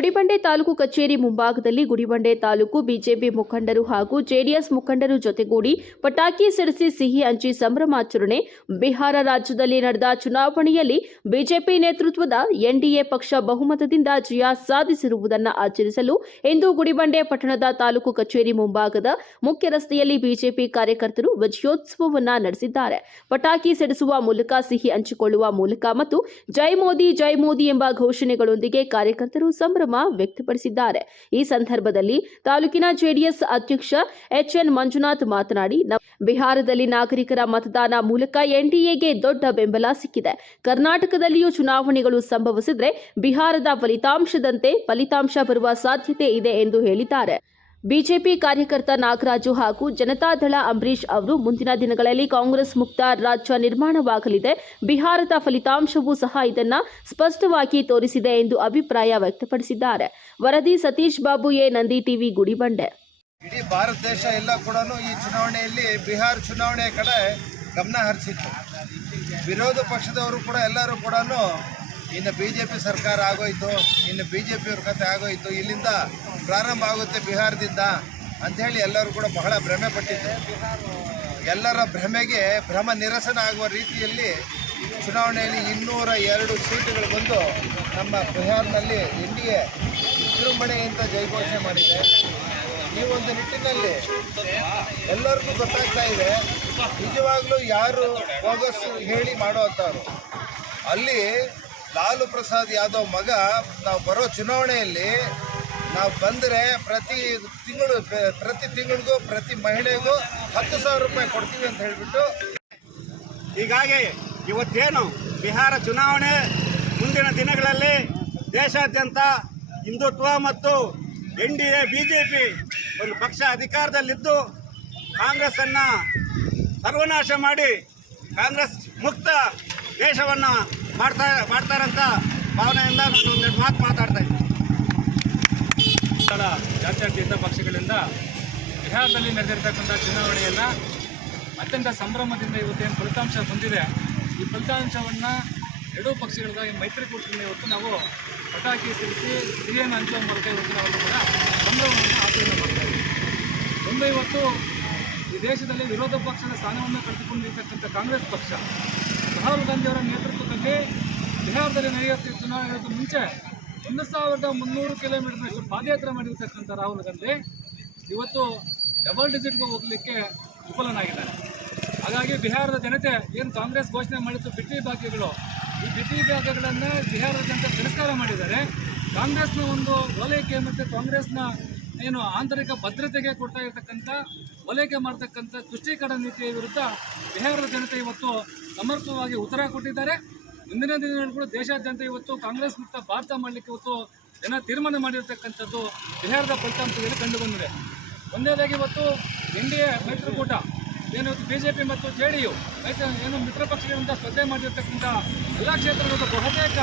ಗುಡಿಬಂಡೆ ತಾಲೂಕು ಕಚೇರಿ ಮುಂಭಾಗದಲ್ಲಿ ಗುಡಿಬಂಡೆ ತಾಲೂಕು ಬಿಜೆಪಿ ಮುಖಂಡರು ಹಾಗೂ ಜೆಡಿಎಸ್ ಮುಖಂಡರು ಜೊತೆಗೂಡಿ ಪಟಾಕಿ ಸಿಡಿಸಿ ಸಿಹಿ ಹಂಚಿ ಸಂಭ್ರಮಾಚರಣೆ ಬಿಹಾರ ರಾಜ್ಯದಲ್ಲಿ ನಡೆದ ಚುನಾವಣೆಯಲ್ಲಿ ಬಿಜೆಪಿ ನೇತೃತ್ವದ ಎನ್ಡಿಎ ಪಕ್ಷ ಬಹುಮತದಿಂದ ಜಯ ಸಾಧಿಸಿರುವುದನ್ನು ಆಚರಿಸಲು ಇಂದು ಗುಡಿಬಂಡೆ ಪಟ್ಟಣದ ತಾಲೂಕು ಕಚೇರಿ ಮುಂಭಾಗದ ಮುಖ್ಯ ರಸ್ತೆಯಲ್ಲಿ ಬಿಜೆಪಿ ಕಾರ್ಯಕರ್ತರು ವಿಜಯೋತ್ಸವವನ್ನ ನಡೆಸಿದ್ದಾರೆ. ಪಟಾಕಿ ಸಿಡಿಸುವ ಮೂಲಕ ಸಿಹಿ ಹಂಚಿಕೊಳ್ಳುವ ಮೂಲಕ ಮತ್ತು ಜೈ ಮೋದಿ ಜೈ ಮೋದಿ ಎಂಬ ಘೋಷಣೆಗಳೊಂದಿಗೆ ಕಾರ್ಯಕರ್ತರು ಸಂಭ್ರಮ ವ್ಯಕ್ತಪಡಿಸಿದ್ದಾರೆ. ಈ ಸಂದರ್ಭದಲ್ಲಿ ತಾಲೂಕಿನ ಜೆಡಿಎಸ್ ಅಧ್ಯಕ್ಷ ಎಚ್ಎನ್ ಮಂಜುನಾಥ್ ಮಾತನಾಡಿ ಬಿಹಾರದಲ್ಲಿ ನಾಗರಿಕರ ಮತದಾನ ಮೂಲಕ ಎನ್ಡಿಎಗೆ ದೊಡ್ಡ ಬೆಂಬಲ ಸಿಕ್ಕಿದೆ. ಕರ್ನಾಟಕದಲ್ಲಿಯೂ ಚುನಾವಣೆಗಳು ಸಂಭವಿಸಿದ್ರೆ ಬಿಹಾರದ ಫಲಿತಾಂಶದಂತೆ ಫಲಿತಾಂಶ ಬರುವ ಸಾಧ್ಯತೆ ಇದೆ ಎಂದು ಹೇಳಿದ್ದಾರೆ. ಬಿಜೆಪಿ ಕಾರ್ಯಕರ್ತ ನಾಗರಾಜು ಹಾಗೂ ಜನತಾದಳ ಅಂಬರೀಶ್ ಅವರು ಮುಂದಿನ ದಿನಗಳಲ್ಲಿ ಕಾಂಗ್ರೆಸ್ ಮುಕ್ತ ರಾಜ್ಯ ನಿರ್ಮಾಣವಾಗಲಿದೆ. ಬಿಹಾರದ ಫಲಿತಾಂಶವೂ ಸಹ ಇದನ್ನ ಸ್ಪಷ್ಟವಾಗಿ ತೋರಿಸಿದೆ ಎಂದು ಅಭಿಪ್ರಾಯ ವ್ಯಕ್ತಪಡಿಸಿದ್ದಾರೆ. ವರದಿ ಸತೀಶ್ ಬಾಬು ಎ. ನಂದಿ ಟಿವಿ ಗುಡಿಬಂಡೆ. ಇಡೀ ಭಾರತ ದೇಶ ಎಲ್ಲ ಕೂಡ ಈ ಚುನಾವಣೆಯಲ್ಲಿ ಬಿಹಾರ ಚುನಾವಣೆ ಕಡೆ ಗಮನ ಹರಿಸಿತ್ತು. ವಿರೋಧ ಪಕ್ಷದವರು ಕೂಡ ಎಲ್ಲರೂ ಕೂಡ ಇನ್ನು ಬಿ ಜೆ ಪಿ ಸರ್ಕಾರ ಆಗೋಯ್ತು, ಇನ್ನು ಬಿ ಜೆ ಪಿಯವ್ರ ಕತೆ ಆಗೋಯ್ತು. ಇಲ್ಲಿಂದ ಪ್ರಾರಂಭ ಆಗುತ್ತೆ ಬಿಹಾರದಿಂದ ಅಂಥೇಳಿ ಎಲ್ಲರೂ ಕೂಡ ಬಹಳ ಭ್ರಮೆ ಪಟ್ಟಿದ್ರು. ಎಲ್ಲರ ಭ್ರಮೆಗೆ ಭ್ರಮ ನಿರಸನ ಆಗುವ ರೀತಿಯಲ್ಲಿ ಚುನಾವಣೆಯಲ್ಲಿ ಇನ್ನೂರ ಎರಡು ಸೀಟುಗಳು ಬಂದು ನಮ್ಮ ಬಿಹಾರ್ನಲ್ಲಿ ಎನ್ ಡಿ ಎ ವಿಜೃಂಭಣೆಯಿಂದ ಜಯಘೋಷಣೆ ಮಾಡಿದೆ. ಈ ಒಂದು ನಿಟ್ಟಿನಲ್ಲಿ ಎಲ್ಲರಿಗೂ ಗೊತ್ತಾಗ್ತಾ ಇದೆ, ನಿಜವಾಗ್ಲೂ ಯಾರು ಬೋಗಸ್ ಹೇಳಿ ಮಾಡೋವಂಥವ್ರು ಅಲ್ಲಿ ಲಾಲು ಪ್ರಸಾದ್ ಯಾದವ್ ಮಗ ನಾವು ಬರೋ ಚುನಾವಣೆಯಲ್ಲಿ ನಾವು ಬಂದರೆ ಪ್ರತಿ ತಿಂಗಳು, ಪ್ರತಿ ತಿಂಗಳಿಗೂ, ಪ್ರತಿ ಮಹಿಳೆಗೂ ಹತ್ತು ಸಾವಿರ ರೂಪಾಯಿ ಕೊಡ್ತೀವಿ ಅಂತ ಹೇಳಿಬಿಟ್ಟು. ಹೀಗಾಗಿ ಇವತ್ತೇನು ಬಿಹಾರ ಚುನಾವಣೆ ಮುಂದಿನ ದಿನಗಳಲ್ಲಿ ದೇಶಾದ್ಯಂತ ಹಿಂದುತ್ವ ಮತ್ತು N D A, B J P ಒಂದು ಪಕ್ಷ ಅಧಿಕಾರದಲ್ಲಿದ್ದು ಕಾಂಗ್ರೆಸ್ಸನ್ನು ಸರ್ವನಾಶ ಮಾಡಿ ಕಾಂಗ್ರೆಸ್ ಮುಕ್ತ ದೇಶವನ್ನು ಮಾಡ್ತಾ, ಮಾಡ್ತಾರಂತ ಭಾವನೆಯಿಂದ ನಾನು ಒಂದೆರಡು ಮಾತು ಮಾತಾಡ್ತಾ ಇದ್ದೀನಿ. ಸ್ಥಳ ಜಾತ್ಯತೀತ ಪಕ್ಷಗಳಿಂದ ಬಿಹಾರದಲ್ಲಿ ನಡೆದಿರ್ತಕ್ಕಂಥ ಚುನಾವಣೆಯನ್ನು ಅತ್ಯಂತ ಸಂಭ್ರಮದಿಂದ ಇವತ್ತೇನು ಫಲಿತಾಂಶ ಬಂದಿದೆ ಈ ಫಲಿತಾಂಶವನ್ನು ಎರಡೂ ಪಕ್ಷಗಳಿಗಾಗಿ ಮೈತ್ರಿಕೂಟದಿಂದ ಇವತ್ತು ನಾವು ಪಟಾಕಿ ಸಿಡಿಸಿ ಹಿರಿಯನ್ನು ಹಂಚುವ ಮೂಲಕ ಇವತ್ತು ನಾವು ಕೂಡ ಸಂಭ್ರಮವನ್ನು ಆಚರಣೆ ಮಾಡ್ತಾ ಇದ್ದೀವಿ. ಇವತ್ತು ಈ ದೇಶದಲ್ಲಿ ವಿರೋಧ ಪಕ್ಷದ ಸ್ಥಾನವನ್ನು ಕಳೆದುಕೊಂಡಿರ್ತಕ್ಕಂಥ ಕಾಂಗ್ರೆಸ್ ಪಕ್ಷ, ರಾಹುಲ್ ಗಾಂಧಿಯವರ ನೇತೃತ್ವದಲ್ಲಿ ಬಿಹಾರದಲ್ಲಿ ನಡೆಯುತ್ತಿದ್ದ ಚುನಾವಣೆಗಳಿಗೂ ಮುಂಚೆ ಒಂದು ಸಾವಿರದ ಮುನ್ನೂರು ಕಿಲೋಮೀಟರ್ನಷ್ಟು ಪಾದಯಾತ್ರೆ ಮಾಡಿರ್ತಕ್ಕಂಥ ರಾಹುಲ್ ಗಾಂಧಿ ಇವತ್ತು ಡಬಲ್ ಡಿಜಿಟ್ಗೆ ಹೋಗಲಿಕ್ಕೆ ವಿಫಲನಾಗಿದ್ದಾರೆ. ಹಾಗಾಗಿ ಬಿಹಾರದ ಜನತೆ ಏನು ಕಾಂಗ್ರೆಸ್ ಘೋಷಣೆ ಮಾಡಿತ್ತು ಬಿಟ್ಟಿ ಭಾಗ್ಯಗಳು, ಈ ಬಿಟ್ಟಿ ಭಾಗ್ಯಗಳನ್ನು ಬಿಹಾರದ ಜನತೆ ತಿರಸ್ಕಾರ ಮಾಡಿದ್ದಾರೆ. ಕಾಂಗ್ರೆಸ್ನ ಒಂದು ಓಲೈಕೆ ಮತ್ತು ಕಾಂಗ್ರೆಸ್ನ ಏನು ಆಂತರಿಕ ಭದ್ರತೆಗೆ ಕೊಡ್ತಾ ಇರತಕ್ಕಂಥ ಓಲೈಕೆ ಮಾಡತಕ್ಕಂಥ ತುಷ್ಟೀಕರಣ ನೀತಿಯ ವಿರುದ್ಧ ಬಿಹಾರದ ಜನತೆ ಇವತ್ತು ಸಮರ್ಥವಾಗಿ ಉತ್ತರ ಕೊಟ್ಟಿದ್ದಾರೆ. ಮುಂದಿನ ದಿನಗಳು ಕೂಡ ದೇಶಾದ್ಯಂತ ಇವತ್ತು ಕಾಂಗ್ರೆಸ್ ಮುಕ್ತ ಭಾರತ ಮಾಡಲಿಕ್ಕೆ ಇವತ್ತು ಜನ ತೀರ್ಮಾನ ಮಾಡಿರ್ತಕ್ಕಂಥದ್ದು ಬಿಹಾರದ ಫಲಿತಾಂಶದಲ್ಲಿ ಕಂಡುಬಂದಿದೆ. ಒಂದೇದಾಗಿ ಇವತ್ತು ಎನ್ ಡಿ ಎ ಮೈತ್ರಿಕೂಟ, ಏನು ಬಿ ಜೆ ಪಿ ಮತ್ತು ಜೆ ಡಿ ಯು, ಮೈತ್ರಿ ಏನು ಮಿತ್ರ ಪಕ್ಷಗಳಿಂದ ಸ್ಪರ್ಧೆ ಮಾಡಿರ್ತಕ್ಕಂಥ ಎಲ್ಲ ಕ್ಷೇತ್ರಗಳಲ್ಲೂ ಬಹುತೇಕ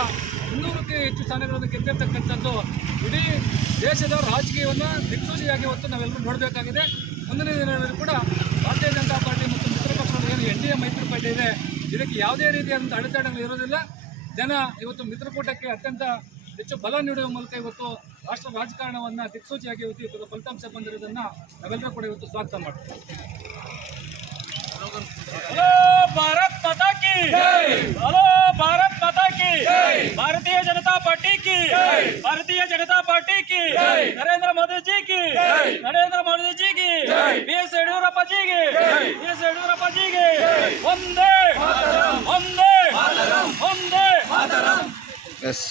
ಇನ್ನೂರಕ್ಕೆ ಹೆಚ್ಚು ಸ್ಥಾನಗಳನ್ನು ಗೆದ್ದಿರ್ತಕ್ಕಂಥದ್ದು ಇಡೀ ದೇಶದ ರಾಜಕೀಯವನ್ನು ದಿಕ್ಸೂಚಿಯಾಗಿ ಇವತ್ತು ನಾವೆಲ್ಲರೂ ನೋಡಬೇಕಾಗಿದೆ. ಮುಂದಿನ ದಿನಗಳಲ್ಲಿ ಕೂಡ ಭಾರತೀಯ ಜನತಾ ಪಾರ್ಟಿ ಮೈತ್ರಿ ಮೈತ್ರಿಕೂಟ ಇದೆ? ಇದಕ್ಕೆ ಯಾವುದೇ ರೀತಿಯಾದಂಥ ಅಡೆತಡೆಗಳು ಇರೋದಿಲ್ಲ. ಜನ ಇವತ್ತು ಮಿತ್ರಕೂಟಕ್ಕೆ ಅತ್ಯಂತ ಹೆಚ್ಚು ಬಲ ನೀಡುವ ಮೂಲಕ ಇವತ್ತು ರಾಷ್ಟ್ರ ರಾಜಕಾರಣವನ್ನು ದಿಕ್ಸೂಚಿಯಾಗಿ ಇವತ್ತು ಇವತ್ತು ಫಲಿತಾಂಶ ಬಂದಿರೋದನ್ನು ನಾವೆಲ್ಲರೂ ಕೂಡ ಇವತ್ತು ಸ್ವಾಗತ ಮಾಡ್ತೀವಿ. ಭಾರತ್ ಭಾರತ್ ಭಾರತೀಯ ಜನತಾ ಪಾರ್ಟಿ ಕಿ! ಭಾರತೀಯ ಜನತಾ ನರೇಂದ್ರ ಮೋದಿ ಜಿಗೆ ನರೇಂದ್ರ ಮೋದಿ ಜಿಗೆ ಬಿ ಎಸ್ ಯಡಿಯೂರಪ್ಪ ಜಿಗೆ ಬಿ ಎಸ್ ಯಡಿಯೂರಪ್ಪ ಜಿಗೆ ಒಂದೇ. ಒಂದೇ. ಒಂದೇ. ಎಸ್